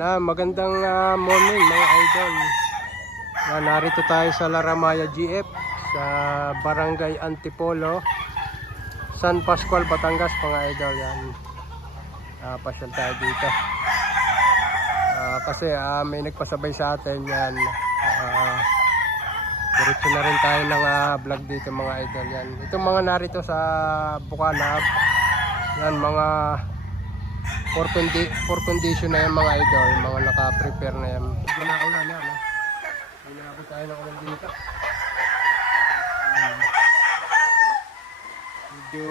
Magandang morning mga idol. Narito tayo sa Laramaya GF sa Barangay Antipolo, San Pascual, Batangas mga idol. Yan. Pasyal tayo dito. Kasi may nagpasabay sa atin yan. Diretso na rin tayo ng vlog dito mga idol. Yan. Itong mga narito sa Bukanab. Yan mga for condition na yan mga idol, mga naka-prepare na yan. Medyo naulan yan, no? Hinabot tayo ng ulan dito. Medyo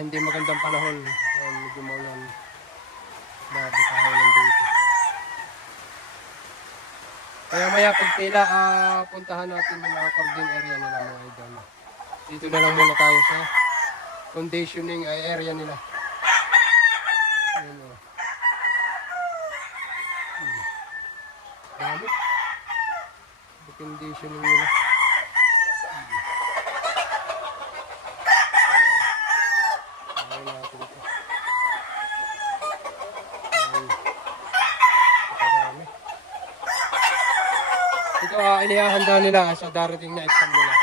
hindi magandang panahon. Yan, medyo maulan. Hinabot tayo ng dito. Kaya maya pag pila, puntahan natin yung mga cording area nila mga idol. Dito na lang muna tayo sa conditioning area nila. Ayan o. Dami. Conditioning nila. Ayan natin ito. Ito inihahanda nila sa darating na exam nila.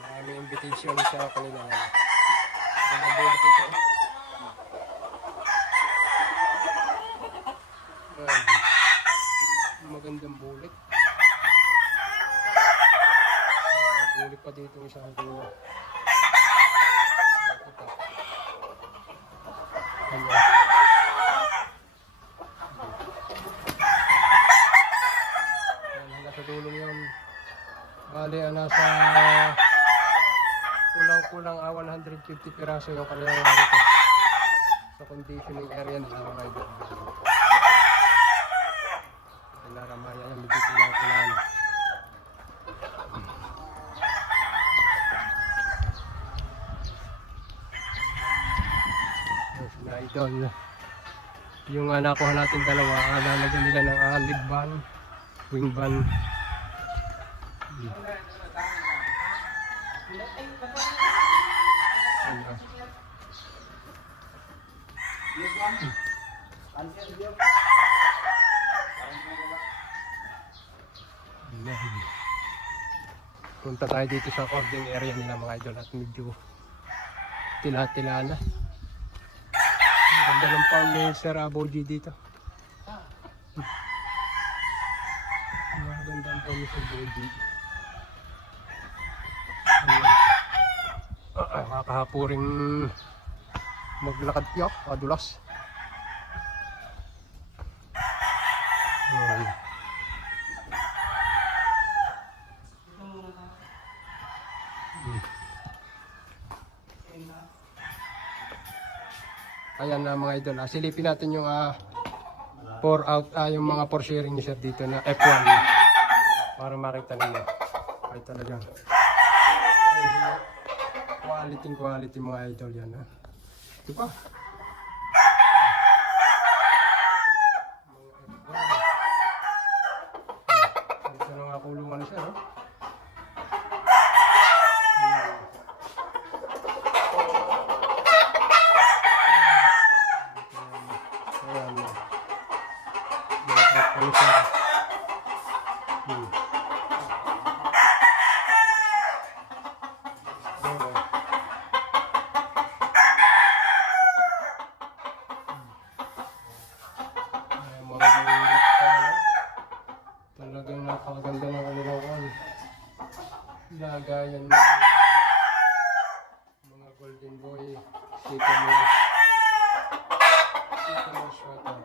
Maraming invitation sa kanila. Magandang bulit ito. Magandang bulit. Bulit pa dito sa dulo. Nasa dulo yun. Bali, nasa kulang-kulang 150 piraso yung kanilang narito sa conditioning area nila mga idol. Laramaya yan, medyo kulang-kulang. Na idol, yung nakuha natin dalawa, lalagyan nila ng lead van, wing van. Punta tayo dito sa cording area nila mga idol at medyo tila-tila na. Ang ganda ng farm ni Sir Aboji dito. Ang ganda ng farm ni Sir Aboji. Kakahapuring maglakad tiyak, kadulas. Ayan na mga idol, silipin natin yung pour out, yung mga pour sharing ni sir dito na F1 para makita ninyo. Ay talagang quality mga idol yan ha. Ito pa. Dito na nga kulungan siya no. Talagang napakaganda ng kanilang lagayan ng mga golden boy sycamore sweater.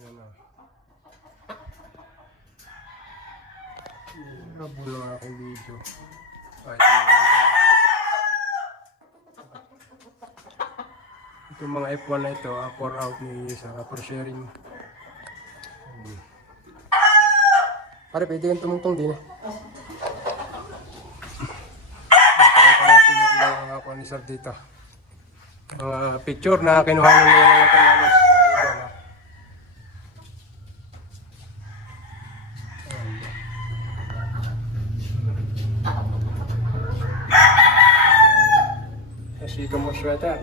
Yan o. Rabo lang aking video. Itong mga F1 na ito, pour out ni sa for sharing. Pare, pwede yung tumungtong din eh. Pakita natin yung mga ni sir dito. Picture na kinuha ng mga kanalos. Sycamore sweater.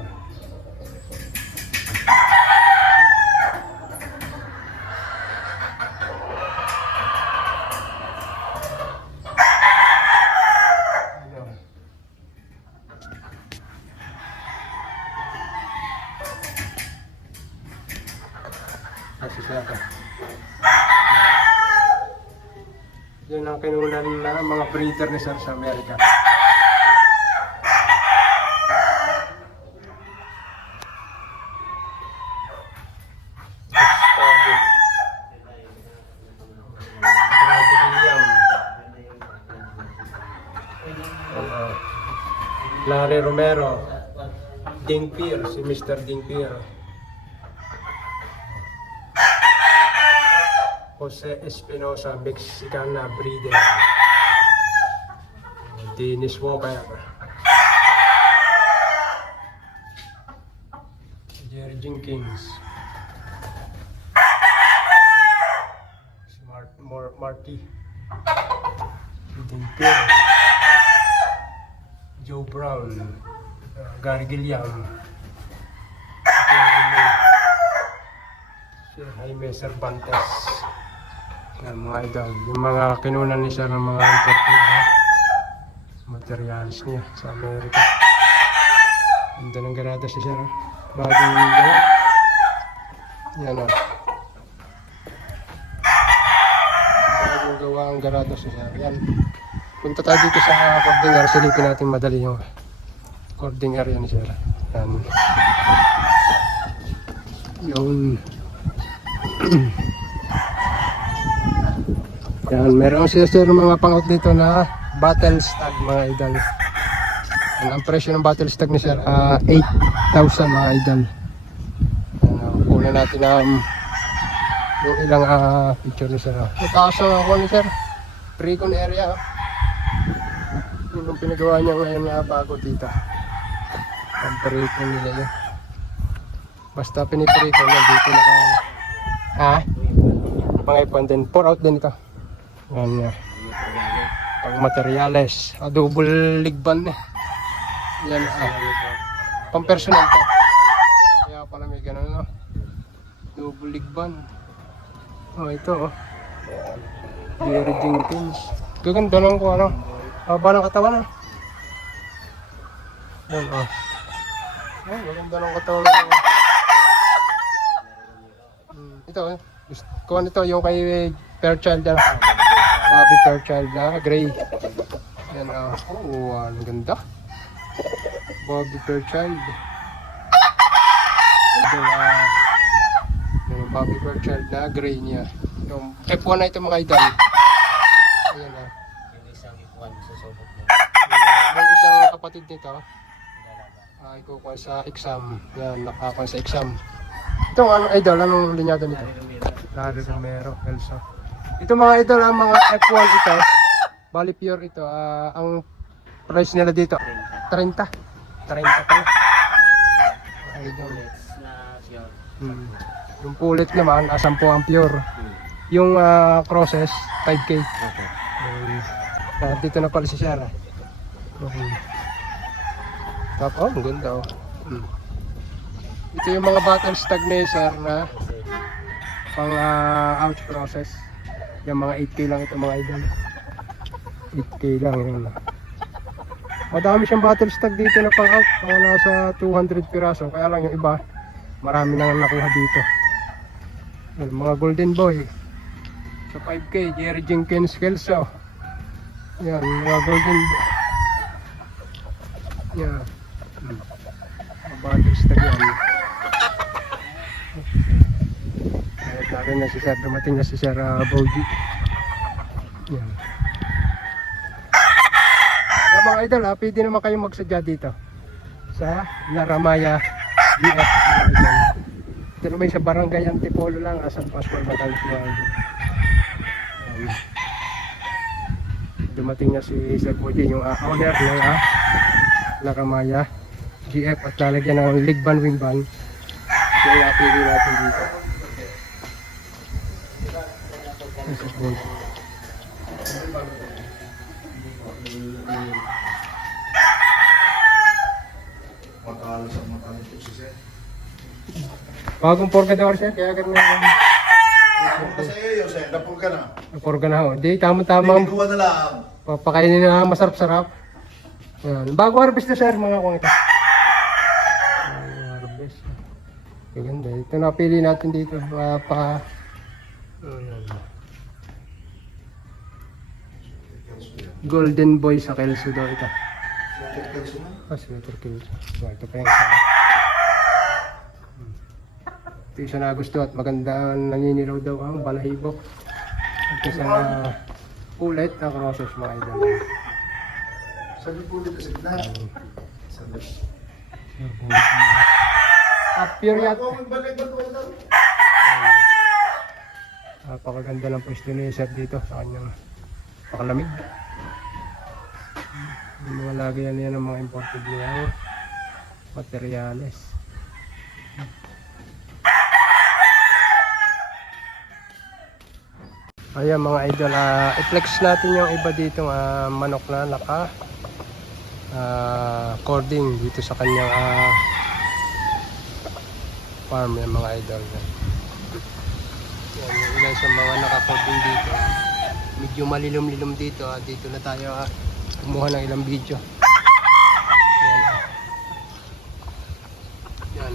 Kasi sweater. Yan ang kinunan na mga breeder ni Sir sa Amerika. Larry Romero, Ding Pier, si Mr. Ding Pier. Jose Espinosa, Mexican na breeder. Dennis Walker. Jerry Jenkins. Si Marty. Ding Pier. Joe Brown, Gary Gilliam, si Jaime Cervantes. Yan mga idol, yung mga kinunan ni Sir ng mga imported materials niya sa Amerika. Ganda ng garada si Sir, bagong gawa. Yan o. Bagong gawa ang garada si Sir. Yan. Punta tayo dito sa cording area, silipin natin madali yung cording area ni Sir. Yan. Yun. Yan, meron siya Sir mga pang-out dito na battle stag mga idol. Yan, ang presyo ng battle stag ni Sir, 8,000 mga idol. Yan, kunan natin yung ilang picture ni Sir. Mataas ang ako ni Sir, pre-con area. Yung pinagawa niya ngayon na bago dito. Ang periko nila yun. Basta piniperiko niya dito naka mga ipon din. Pour out din ito. Yan nga. Pang materials. Double ligban eh. Yan pang personal to. Kaya pala may ganun no. Double ligban. Ito Jerry Jenkins. Gaganda lang ko ano. Haba ng katawan ah. Yan maganda ng katawan lang. Ito kung ano ito yung kay Fairchild Bobby Fairchild na gray. Yan ang ganda. Bobby Fairchild. Ito yung Bobby Fairchild na gray niya. Yung F1 na ito mga idol. Ayan yung isang kapatid nito ay kukuha sa exam. Yan, nakakuha sa exam. Itong ano idol, anong linyado nito? Larry Romero, Elsa. Ito mga idol, ang mga F1 ito, bali pure ito, ang price nila dito 30 pa idol. Yung pulit naman, 10 ang pure. Yung crosses, 5K. Dito na pala si Sarah. Tapos, ang ganda Ito yung mga battle stag ni Sir na pang out process. Yung mga 8K lang ito mga idol. 8K lang yun. Madami siyang battle stag dito na pang out. Mga nasa 200 piraso. Kaya lang yung iba, marami nang nakuha dito. Yung mga golden boy. Sa 5K, Jerry Jenkins Kelso. Yan, mga golden boy. Yan. Battle stag yan. Kaya na si Sir, dumating na si Sir Bogi. Yan. Yan mga idol pwede naman kayong magsadya dito sa Laramaya DF. Ito naman sa Barangay Antipolo lang, San Pascual Batalsuan. Dumating na si Sir Bogi, yung owner ng Laramaya GF at lalagyan ng ligban wingban. So pwede natin dito. Bagong porkador siya, kaya ganun. Kasi yun, sir, napur ka na. Porka na ho. Di, tama-tama. Hindi, na lang. Papakainin na masarap-sarap. Yan. Bago harvest na sir, mga kung ito. Harvest. Ganda. Ito napili natin dito. Golden Boy sa Kelso daw ito. Sweater Kelso. So, ito pa yung isa. Ito isa na gusto at maganda naninilaw daw ang balahibo. Ito sa ulit ng crosses mga idol. Sabi po dito sa gitna. Sabi. Pure yacht. Ako, magbalik ba ito? Napakaganda ng pwesto ni Sir dito sa kanyang pakalamig. Yung mga lagayan niya ng mga imported niya materyales. Ayan mga idol, i-flex natin yung iba ditong manok na naka cording dito sa kanyang farm yung mga idol. Yan yung ilan sa mga naka-cording dito. Medyo malilom-lilom dito. Dito na tayo kumuha ng ilang video. Yan. Yan.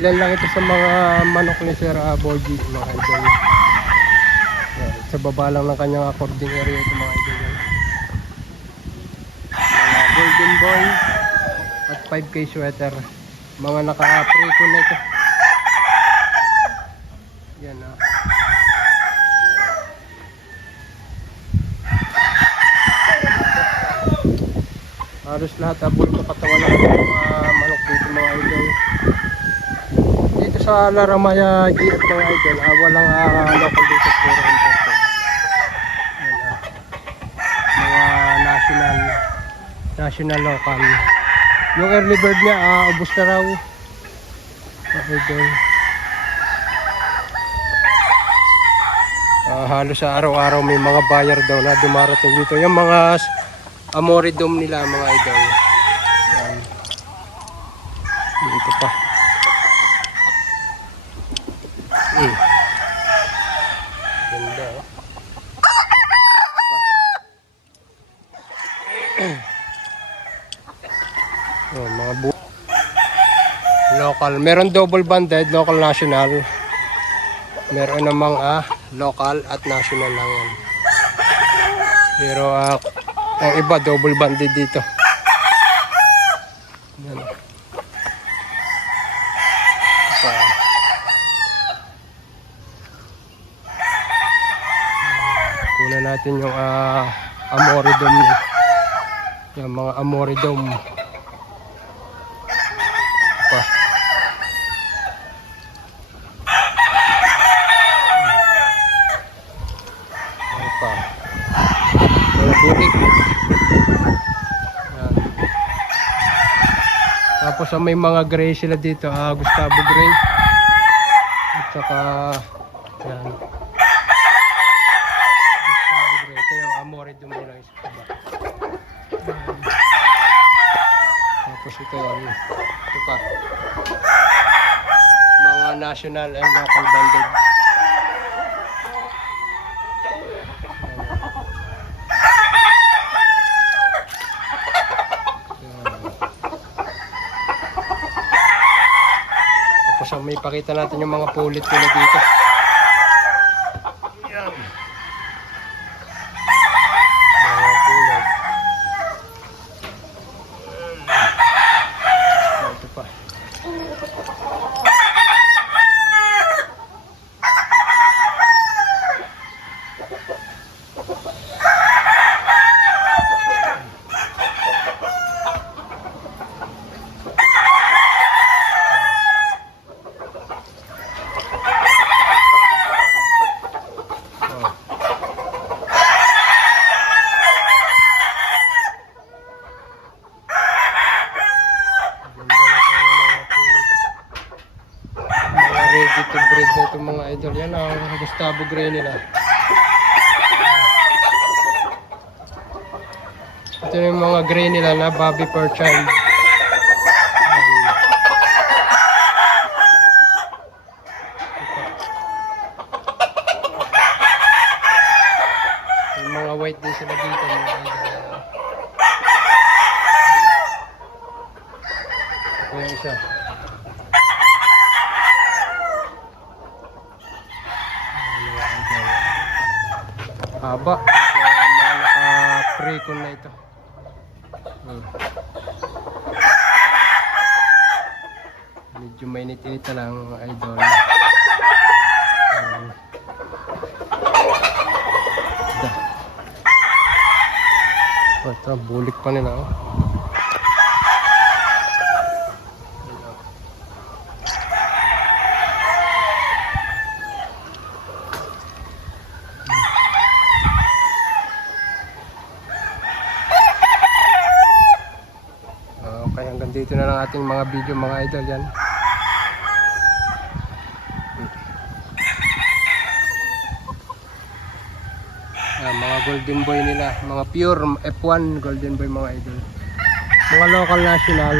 Ilan lang ito sa mga manok ni Sir Borgie, mga idol. Yan, sa baba lang ng kanyang according area ito mga idol. Mga Golden Boy at 5K sweater. Mga naka-pre-ko na ito. Yan halos lahat abol ko katawan ng mga manok dito mga idol. Dito sa Laramaya GF mga idol, walang local dito puro imported. Yan, mga national local. Yung early bird niya, ubos na raw. Mga idol. Halos sa araw-araw may mga buyer daw na dumarating dito. Yung mga amoridom nila mga idol. Yan. Dito pa. Ganda mga local. Meron double banded, local national. Meron namang local at national lang yan. Pero ang iba double banded dito. Yan. Kunan natin yung amoridom. Yung mga amoridom. Butik. Tapos may mga gray sila dito, Gustavo Gray. At saka yan. Gustavo Gray. Ito yung amoridom nila. Tapos ito yan. Ito pa. Mga national and local banded. So may pakita natin yung mga pulit nila dito. Yan. Mga pulit. Ito pa. Gustavo Gray nila. Ito yung mga gray nila na Bobby Fairchild. Yung mga white din sila dito. Ito yung isa. Haba. Mga naka-pre-con na ito. Medyo mainit-init lang mga idol. Ito, bulik pa nila. Oh. Okay, hanggang dito na lang ating mga video mga idol yan. Mga golden boy nila, mga pure F1 golden boy mga idol. Mga local national